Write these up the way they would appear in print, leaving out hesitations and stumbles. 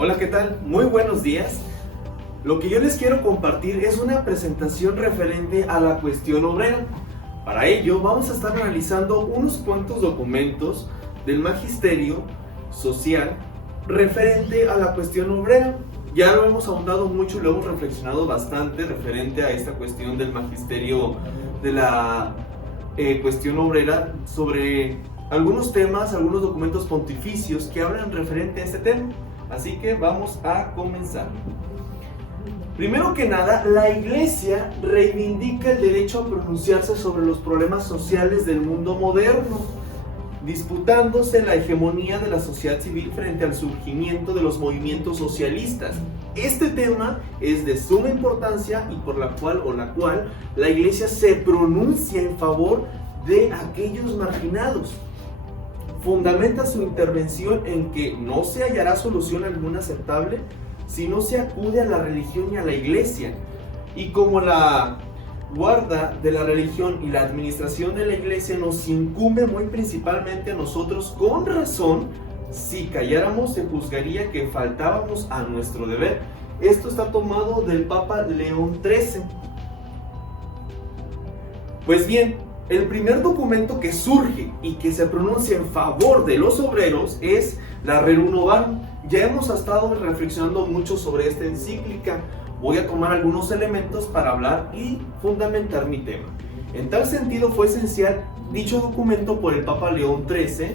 Hola, ¿qué tal? Muy buenos días. Lo que yo les quiero compartir es una presentación referente a la cuestión obrera. Para ello vamos a estar analizando unos cuantos documentos del magisterio social referente a la cuestión obrera. Ya lo hemos ahondado mucho y lo hemos reflexionado bastante referente a esta cuestión del magisterio de la cuestión obrera sobre algunos temas, algunos documentos pontificios que hablan referente a este tema. Así que vamos a comenzar. Primero que nada, la Iglesia reivindica el derecho a pronunciarse sobre los problemas sociales del mundo moderno, disputándose la hegemonía de la sociedad civil frente al surgimiento de los movimientos socialistas. Este tema es de suma importancia y por la cual la Iglesia se pronuncia en favor de aquellos marginados. Fundamenta su intervención en que no se hallará solución alguna aceptable si no se acude a la religión y a la Iglesia. Y como la guarda de la religión y la administración de la Iglesia nos incumbe muy principalmente a nosotros, con razón, si calláramos se juzgaría que faltábamos a nuestro deber. Esto está tomado del Papa León XIII. Pues bien, el primer documento que surge y que se pronuncia en favor de los obreros es la Rerum Novarum. Ya hemos estado reflexionando mucho sobre esta encíclica. Voy a tomar algunos elementos para hablar y fundamentar mi tema. En tal sentido fue esencial dicho documento por el Papa León XIII,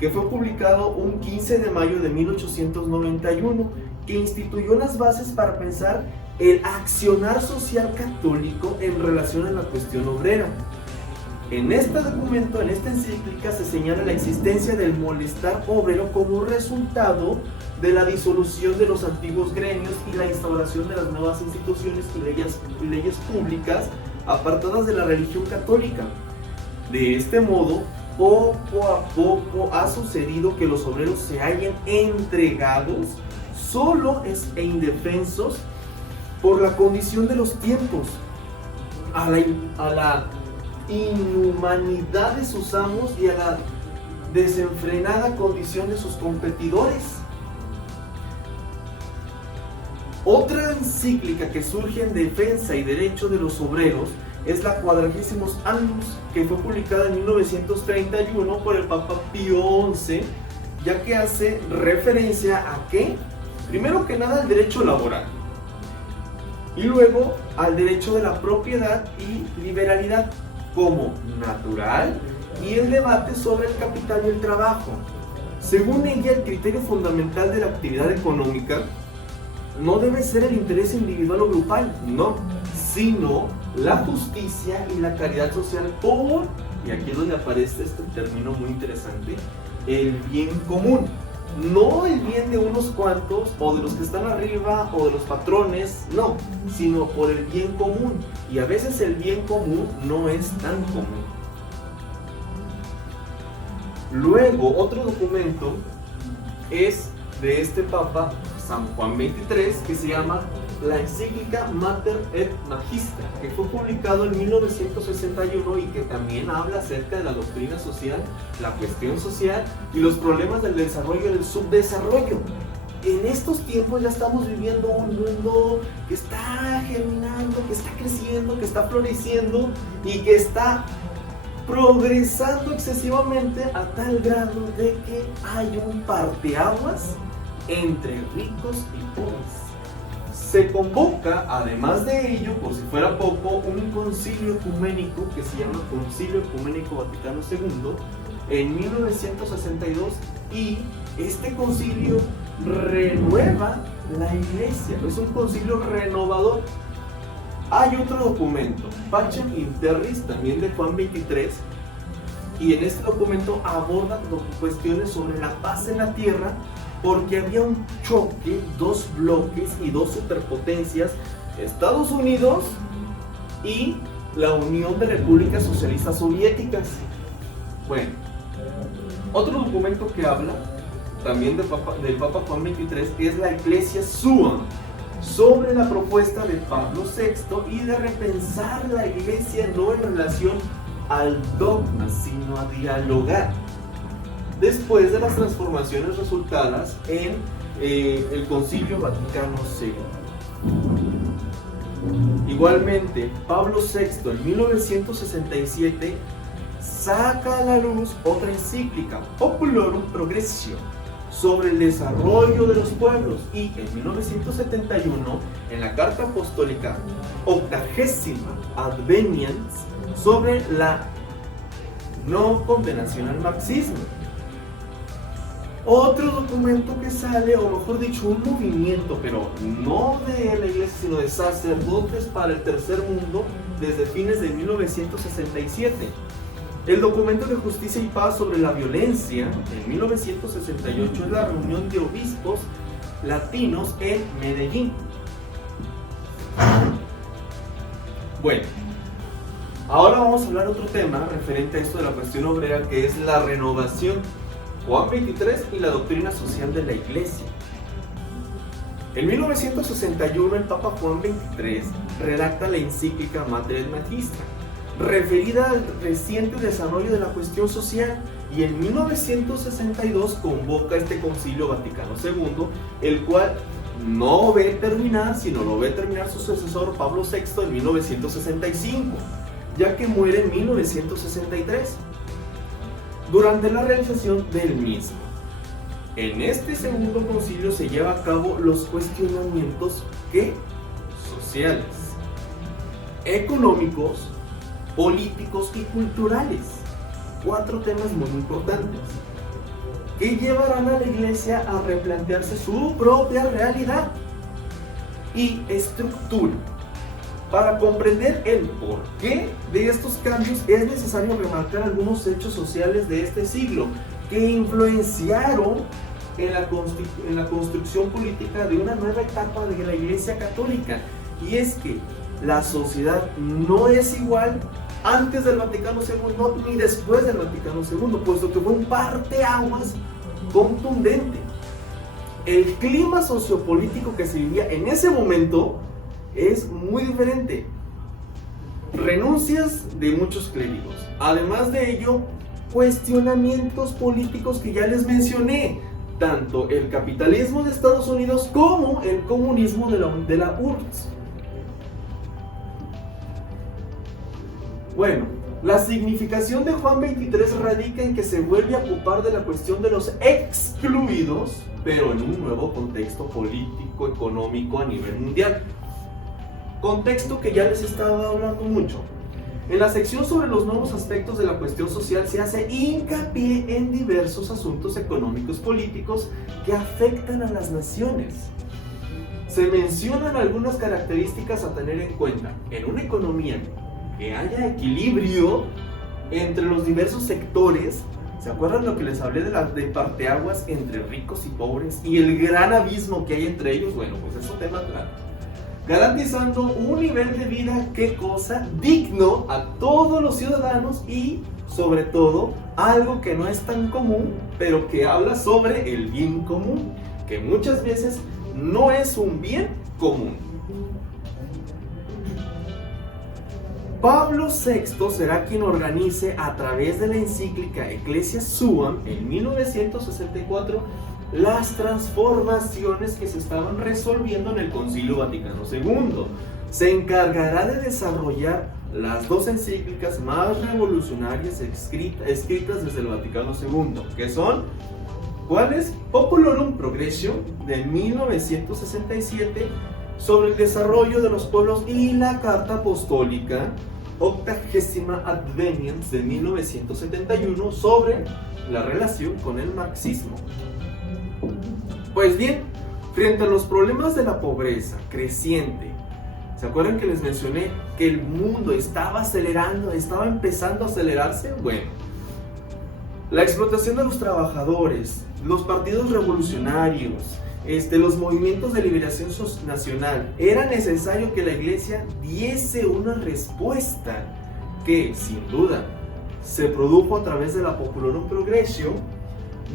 que fue publicado un 15 de mayo de 1891, que instituyó las bases para pensar el accionar social católico en relación a la cuestión obrera. En este documento, en esta encíclica, se señala la existencia del molestar obrero como resultado de la disolución de los antiguos gremios y la instauración de las nuevas instituciones y leyes públicas apartadas de la religión católica. De este modo, poco a poco ha sucedido que los obreros se hallen entregados, solos e indefensos por la condición de los tiempos, a la inhumanidad de sus amos y a la desenfrenada condición de sus competidores. Otra encíclica que surge en defensa y derecho de los obreros es la Quadragesimus Annus, que fue publicada en 1931 por el Papa Pío XI, ya que hace referencia a ¿qué? Primero que nada al derecho laboral, y luego al derecho de la propiedad y liberalidad como natural, y el debate sobre el capital y el trabajo. Según ella, el criterio fundamental de la actividad económica no debe ser el interés individual o grupal, no, sino la justicia y la caridad social por, y aquí es donde aparece este término muy interesante, el bien común. No el bien de unos cuantos o de los que están arriba o de los patrones, no, sino por el bien común. Y a veces el bien común no es tan común. Luego, otro documento es de este Papa, San Juan XXIII, que se llama la encíclica Mater et Magistra, que fue publicado en 1961 y que también habla acerca de la doctrina social, la cuestión social y los problemas del desarrollo y del subdesarrollo. En estos tiempos ya estamos viviendo un mundo que está germinando, que está creciendo, que está floreciendo y que está progresando excesivamente a tal grado de que hay un parteaguas entre ricos y pobres. Se convoca, además de ello, por si fuera poco, un concilio ecuménico que se llama Concilio Ecuménico Vaticano II en 1962, y este concilio renueva la Iglesia, es un concilio renovador. Hay otro documento, Pacem in Terris, también de Juan XXIII, y en este documento aborda cuestiones sobre la paz en la tierra, porque había un choque, dos bloques y dos superpotencias, Estados Unidos y la Unión de Repúblicas Socialistas Soviéticas. Bueno, otro documento que habla también del Papa Juan XXIII es la Ecclesia Sua, sobre la propuesta de Pablo VI y de repensar la Iglesia no en relación al dogma, sino a dialogar, después de las transformaciones resultadas en el Concilio Vaticano II. Igualmente, Pablo VI en 1967 saca a la luz otra encíclica, Populorum Progressio, sobre el desarrollo de los pueblos, y en 1971, en la Carta Apostólica 80ª Adveniens, sobre la no condenación al marxismo. Otro documento que sale, o mejor dicho, un movimiento, pero no de la iglesia, sino de sacerdotes para el tercer mundo, desde fines de 1967. El documento de Justicia y Paz sobre la Violencia, en 1968, es la reunión de obispos latinos en Medellín. Bueno, ahora vamos a hablar de otro tema referente a esto de la cuestión obrera, que es la renovación. Juan XXIII y la doctrina social de la Iglesia. En 1961, el Papa Juan XXIII redacta la encíclica Mater et Magistra, referida al reciente desarrollo de la cuestión social, y en 1962 convoca este Concilio Vaticano II, el cual no ve terminar, sino lo ve terminar su sucesor Pablo VI en 1965, ya que muere en 1963. Durante la realización del mismo. En este segundo concilio se lleva a cabo los cuestionamientos sociales, económicos, políticos y culturales. 4 temas muy importantes que llevarán a la Iglesia a replantearse su propia realidad y estructura. Para comprender el porqué de estos cambios es necesario remarcar algunos hechos sociales de este siglo que influenciaron en la construcción política de una nueva etapa de la Iglesia Católica. Y es que la sociedad no es igual antes del Vaticano II ni después del Vaticano II, puesto que fue un parteaguas contundente. El clima sociopolítico que se vivía en ese momento es muy diferente. Renuncias de muchos clérigos. Además de ello, cuestionamientos políticos que ya les mencioné. Tanto el capitalismo de Estados Unidos como el comunismo de la URSS. Bueno, la significación de Juan XXIII radica en que se vuelve a ocupar de la cuestión de los excluidos, pero en un nuevo contexto político, económico a nivel mundial. Contexto que ya les estaba hablando mucho. En la sección sobre los nuevos aspectos de la cuestión social se hace hincapié en diversos asuntos económicos políticos que afectan a las naciones. Se mencionan algunas características a tener en cuenta. En una economía que haya equilibrio entre los diversos sectores. ¿Se acuerdan lo que les hablé de parteaguas entre ricos y pobres y el gran abismo que hay entre ellos? Bueno, pues es un tema claro. Garantizando un nivel de vida, ¿qué cosa? Digno a todos los ciudadanos y, sobre todo, algo que no es tan común, pero que habla sobre el bien común, que muchas veces no es un bien común. Pablo VI será quien organice a través de la encíclica Ecclesia Suam en 1964 las transformaciones que se estaban resolviendo en el Concilio Vaticano II. Se encargará de desarrollar las 2 encíclicas más revolucionarias escritas desde el Vaticano II, que son, ¿cuáles? Populorum Progressio de 1967 sobre el desarrollo de los pueblos, y la Carta Apostólica 80ª Adveniens de 1971 sobre la relación con el marxismo. Pues bien, frente a los problemas de la pobreza creciente, ¿se acuerdan que les mencioné que el mundo estaba empezando a acelerarse? Bueno, la explotación de los trabajadores, los partidos revolucionarios, los movimientos de liberación nacional, era necesario que la Iglesia diese una respuesta que, sin duda, se produjo a través de la Populorum Progressio.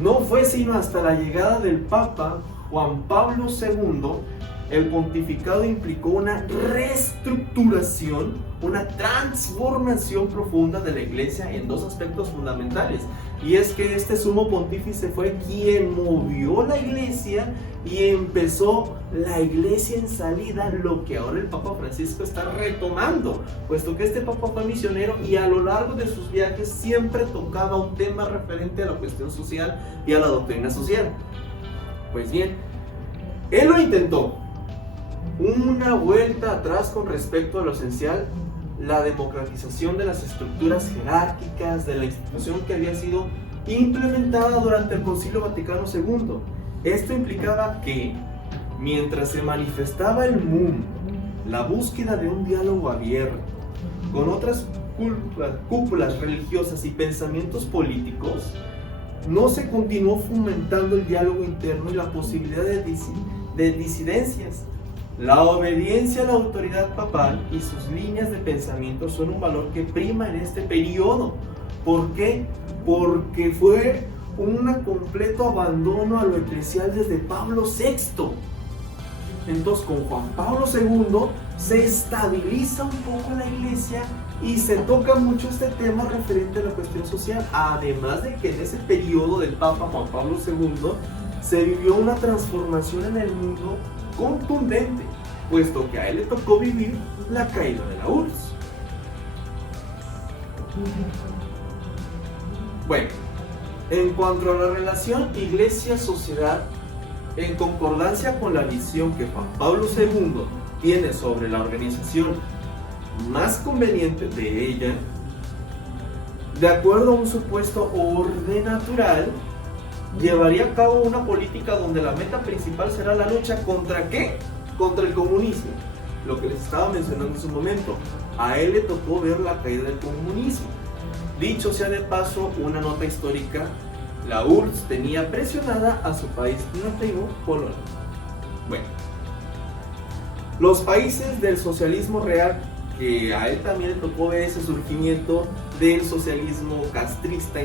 No fue sino hasta la llegada del Papa Juan Pablo II el pontificado implicó una reestructuración, una transformación profunda de la iglesia en dos aspectos fundamentales. Y es que este sumo pontífice fue quien movió la iglesia y empezó la iglesia en salida, lo que ahora el Papa Francisco está retomando, puesto que este Papa fue misionero y a lo largo de sus viajes siempre tocaba un tema referente a la cuestión social y a la doctrina social. Pues bien, él lo intentó. Una vuelta atrás con respecto a lo esencial, la democratización de las estructuras jerárquicas de la institución que había sido implementada durante el Concilio Vaticano II. Esto implicaba que, mientras se manifestaba el mundo, la búsqueda de un diálogo abierto con otras cúpulas religiosas y pensamientos políticos, no se continuó fomentando el diálogo interno y la posibilidad de disidencias. La obediencia a la autoridad papal y sus líneas de pensamiento son un valor que prima en este periodo. ¿Por qué? Porque fue un completo abandono a lo eclesial desde Pablo VI. Entonces, con Juan Pablo II se estabiliza un poco la iglesia y se toca mucho este tema referente a la cuestión social. Además de que en ese periodo del Papa Juan Pablo II se vivió una transformación en el mundo contundente, puesto que a él le tocó vivir la caída de la URSS. Bueno, en cuanto a la relación iglesia-sociedad, en concordancia con la visión que Juan Pablo II tiene sobre la organización más conveniente de ella, de acuerdo a un supuesto orden natural, llevaría a cabo una política donde la meta principal será la lucha ¿contra qué? Contra el comunismo. Lo que les estaba mencionando en su momento. A él le tocó ver la caída del comunismo. Dicho sea de paso, una nota histórica, la URSS tenía presionada a su país nativo, Polonia. Bueno, los países del socialismo real, que a él también le tocó ver ese surgimiento del socialismo castrista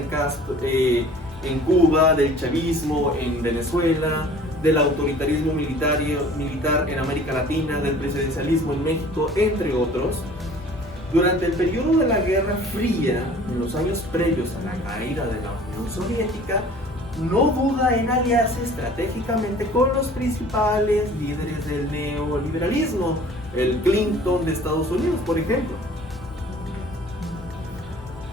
en Cuba, del chavismo en Venezuela, del autoritarismo militar en América Latina, del presidencialismo en México, entre otros. Durante el periodo de la Guerra Fría, en los años previos a la caída de la Unión Soviética, no duda en aliarse estratégicamente con los principales líderes del neoliberalismo, el Clinton de Estados Unidos, por ejemplo.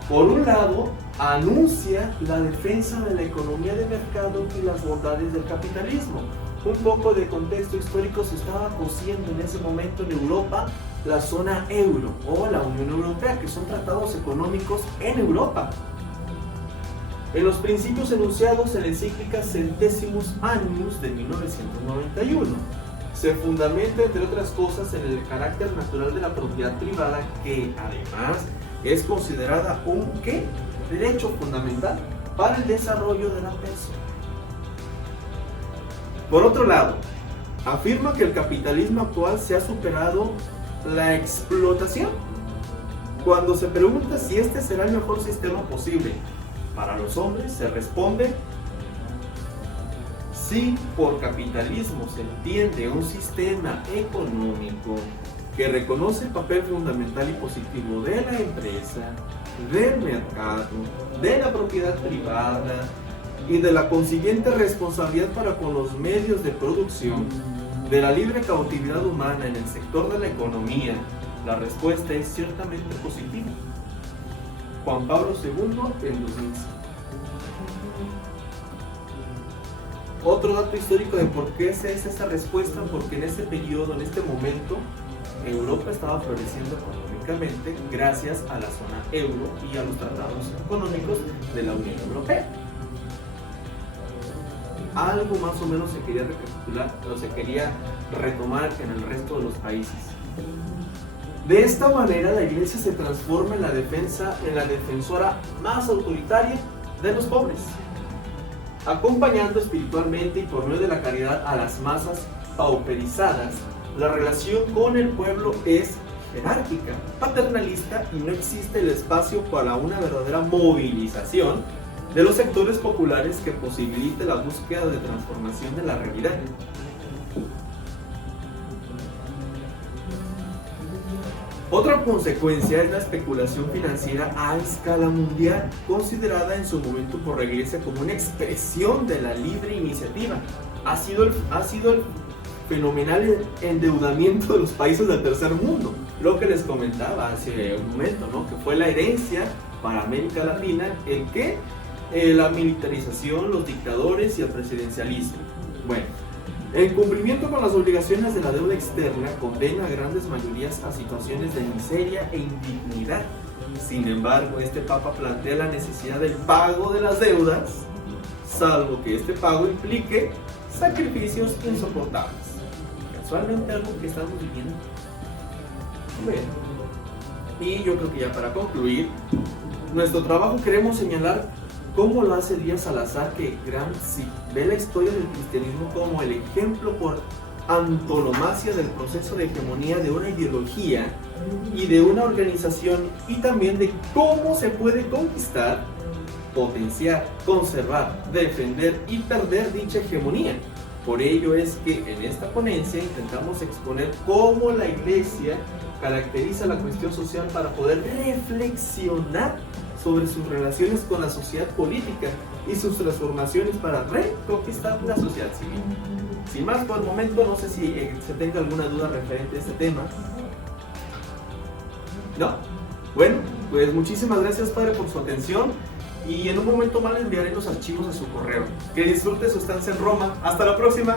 Por un lado, anuncia la defensa de la economía de mercado y las bondades del capitalismo. Un poco de contexto histórico: se estaba cociendo en ese momento en Europa la zona euro o la Unión Europea, que son tratados económicos en Europa. En los principios enunciados en la encíclica Centésimos Annus de 1991, se fundamenta, entre otras cosas, en el carácter natural de la propiedad privada, que además es considerada un derecho fundamental para el desarrollo de la persona. Por otro lado, afirma que el capitalismo actual se ha superado la explotación. Cuando se pregunta si este será el mejor sistema posible para los hombres, se responde: si por capitalismo se entiende un sistema económico que reconoce el papel fundamental y positivo de la empresa, del mercado, de la propiedad privada y de la consiguiente responsabilidad para con los medios de producción, de la libre cautividad humana en el sector de la economía, la respuesta es ciertamente positiva. Juan Pablo II en 2005. Otro dato histórico de por qué es esa respuesta: porque en ese periodo, en este momento, Europa estaba floreciendo económicamente gracias a la zona euro y a los tratados económicos de la Unión Europea. Algo más o menos se quería recapitular o se quería retomar en el resto de los países. De esta manera, la iglesia se transforma en la defensora más autoritaria de los pobres, acompañando espiritualmente y por medio de la caridad a las masas pauperizadas. La relación con el pueblo es jerárquica, paternalista, y no existe el espacio para una verdadera movilización de los sectores populares que posibilite la búsqueda de transformación de la realidad. Otra consecuencia es la especulación financiera a escala mundial, considerada en su momento por la Iglesia como una expresión de la libre iniciativa. Ha sido el fenomenal endeudamiento de los países del tercer mundo, lo que les comentaba hace un momento, ¿no? Que fue la herencia para América Latina, el que la militarización, los dictadores y el presidencialismo. Bueno, en cumplimiento con las obligaciones de la deuda externa, condena a grandes mayorías a situaciones de miseria e indignidad. Sin embargo, este Papa plantea la necesidad del pago de las deudas, salvo que este pago implique sacrificios insoportables. Casualmente algo que estamos viviendo. Bueno, y yo creo que ya para concluir, nuestro trabajo queremos señalar cómo lo hace Díaz Salazar, que Gramsci ve la historia del cristianismo como el ejemplo por antonomasia del proceso de hegemonía de una ideología y de una organización, y también de cómo se puede conquistar, potenciar, conservar, defender y perder dicha hegemonía. Por ello es que en esta ponencia intentamos exponer cómo la Iglesia caracteriza la cuestión social para poder reflexionar sobre sus relaciones con la sociedad política y sus transformaciones para reconquistar la sociedad civil. Sin más por el momento, no sé si se tenga alguna duda referente a este tema. ¿No? Bueno, pues muchísimas gracias, Padre, por su atención, y en un momento más le enviaré los archivos a su correo. Que disfrute su estancia en Roma. Hasta la próxima.